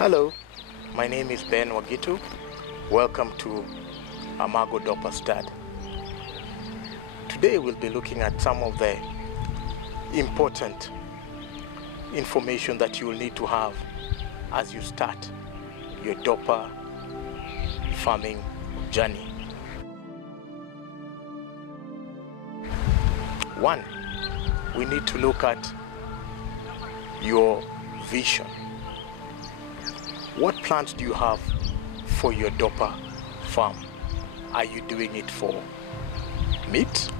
Hello, my name is Ben Wagitu. Welcome to Amago Dorper Stud. Today we'll be looking at some of the important information that you will need to have as you start your Dorper farming journey. One, we need to look at your vision. What plans do you have for your Dorper farm? Are you doing it for meat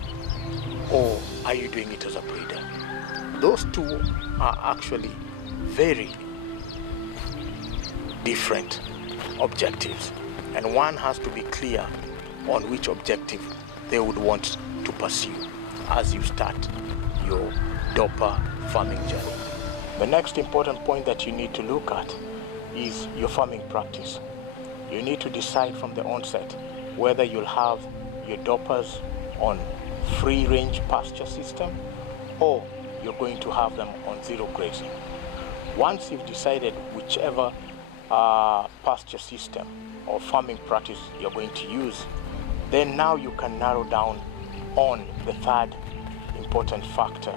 or are you doing it as a breeder? Those two are actually very different objectives, and one has to be clear on which objective they would want to pursue as you start your Dorper farming journey. The next important point that you need to look at is your farming practice. You need to decide from the onset whether you'll have your Dorpers on free range pasture system or you're going to have them on zero grazing. Once you've decided whichever pasture system or farming practice you're going to use, then now you can narrow down on the third important factor,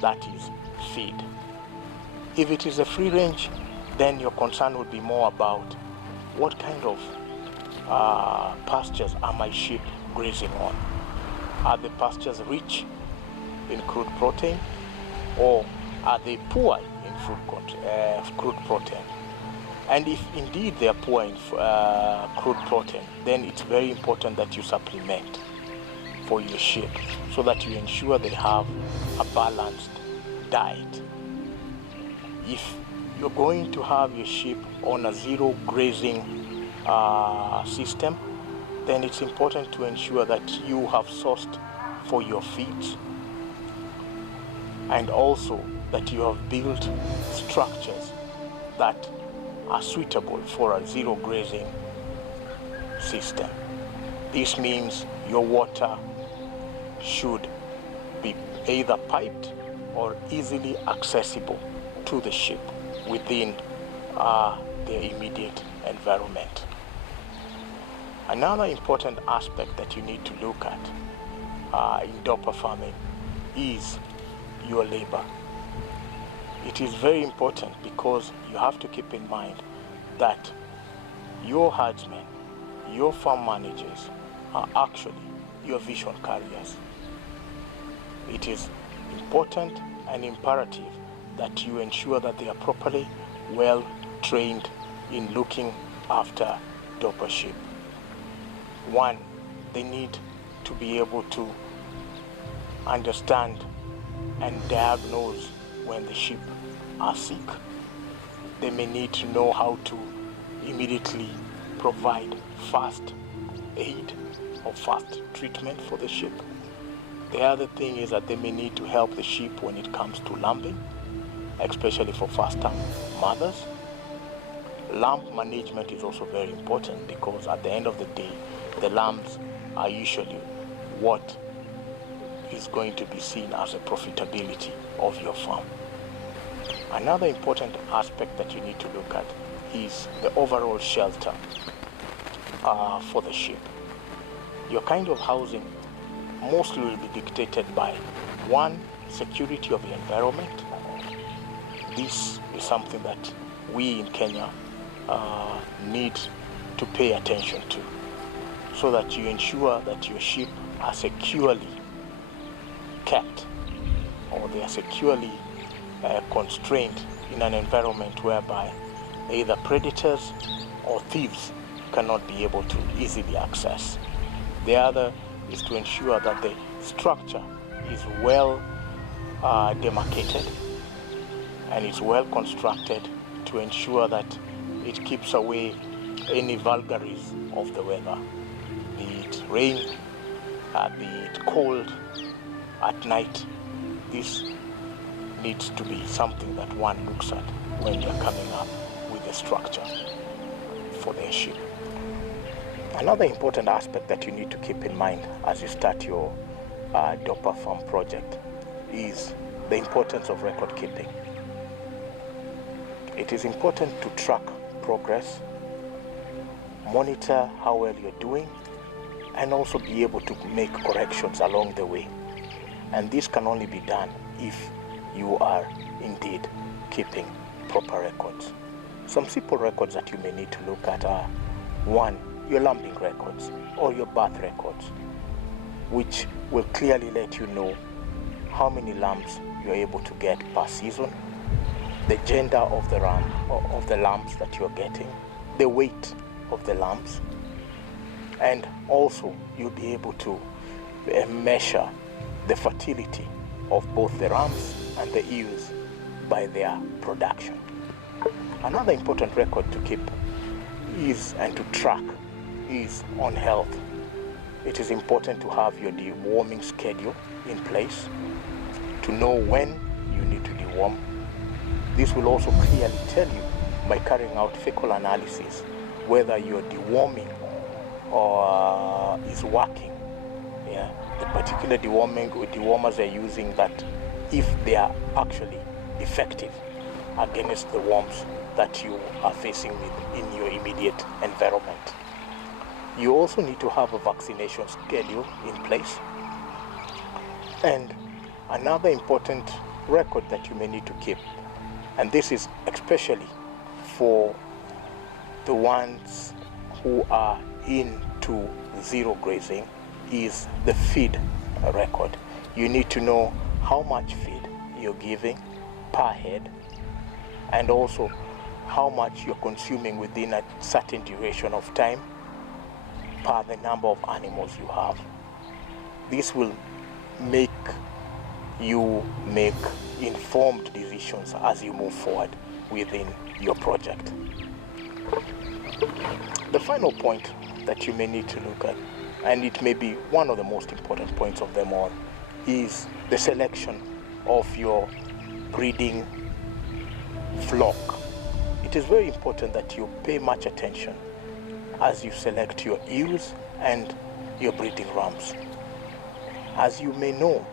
that is feed. If it is a free range, then your concern would be more about what kind of pastures are my sheep grazing on. Are the pastures rich in crude protein, or are they poor in crude protein? And if indeed they are poor in crude protein, then it's very important that you supplement for your sheep so that you ensure they have a balanced diet. If you're going to have your sheep on a zero grazing system, then it's important to ensure that you have sourced for your feeds and also that you have built structures that are suitable for a zero grazing system. This means your water should be either piped or easily accessible to the sheep within their immediate environment. Another important aspect that you need to look at in Dorper farming is your labor. It is very important because you have to keep in mind that your herdsmen, your farm managers are actually your vision carriers. It is important and imperative that you ensure that they are properly well trained in looking after Dorper sheep. One, they need to be able to understand and diagnose when the sheep are sick. They may need to know how to immediately provide fast aid or fast treatment for the sheep. The other thing is that they may need to help the sheep when it comes to lambing, especially for first-time mothers. Lamb management is also very important because at the end of the day, the lambs are usually what is going to be seen as a profitability of your farm. Another important aspect that you need to look at is the overall shelter for the sheep. Your kind of housing mostly will be dictated by, one, security of the environment. This is something that we in Kenya need to pay attention to so that you ensure that your sheep are securely kept or they are securely constrained in an environment whereby either predators or thieves cannot be able to easily access. The other is to ensure that the structure is well demarcated and it's well constructed to ensure that it keeps away any vagaries of the weather, be it rain, be it cold at night. This needs to be something that one looks at when they're coming up with a structure for their sheep. Another important aspect that you need to keep in mind as you start your Dorper farm project is the importance of record keeping. It is important to track progress, monitor how well you're doing, and also be able to make corrections along the way. And this can only be done if you are indeed keeping proper records. Some simple records that you may need to look at are: 1, your lambing records or your birth records, which will clearly let you know how many lambs you're able to get per season, the gender of the ram or of the lambs that you're getting, the weight of the lambs, and also you'll be able to measure the fertility of both the rams and the ewes by their production. Another important record to keep is, and to track, is on health. It is important to have your deworming schedule in place to know when you need to deworm. This will also clearly tell you, by carrying out fecal analysis, whether your deworming is working. Yeah, the particular dewormers are using, that if they are actually effective against the worms that you are facing with in your immediate environment. You also need to have a vaccination schedule in place. And another important record that you may need to keep, and this is especially for the ones who are into zero grazing, is the feed record. You need to know how much feed you're giving per head, and also how much you're consuming within a certain duration of time per the number of animals you have. This will make you make informed decisions as you move forward within your project. The final point that you may need to look at, and it may be one of the most important points of them all, is the selection of your breeding flock. It is very important that you pay much attention as you select your ewes and your breeding rams. As you may know,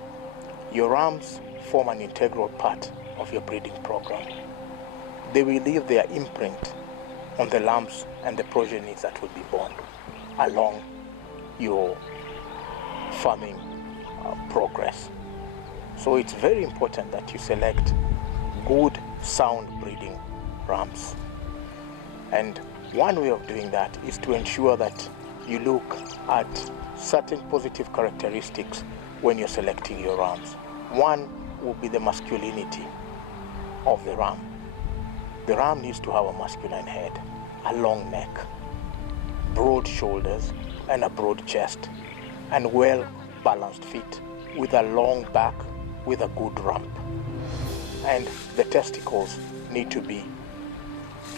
your rams form an integral part of your breeding program. They will leave their imprint on the lambs and the progeny that will be born along your farming progress. So it's very important that you select good, sound breeding rams. And one way of doing that is to ensure that you look at certain positive characteristics when you're selecting your rams. One will be the masculinity of the ram. The ram needs to have a masculine head, a long neck, broad shoulders and a broad chest, and well-balanced feet with a long back with a good rump. And the testicles need to be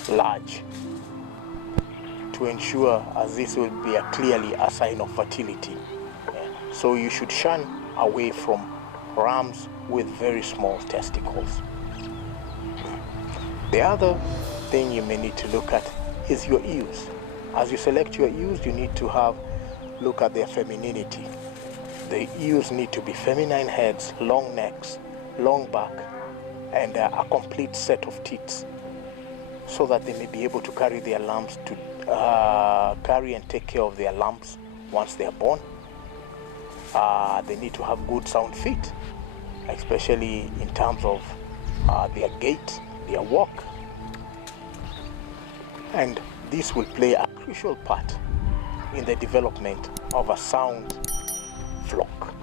large to ensure, as this will be clearly a sign of fertility. So you should shun away from rams with very small testicles. The other thing you may need to look at is your ewes. As you select your ewes, you need to look at their femininity. The ewes need to be feminine heads, long necks, long back, and a complete set of teats, so that they may be able to carry their lambs carry and take care of their lambs once they are born. They need to have good sound feet, especially in terms of their gait, their walk. And this will play a crucial part in the development of a sound flock.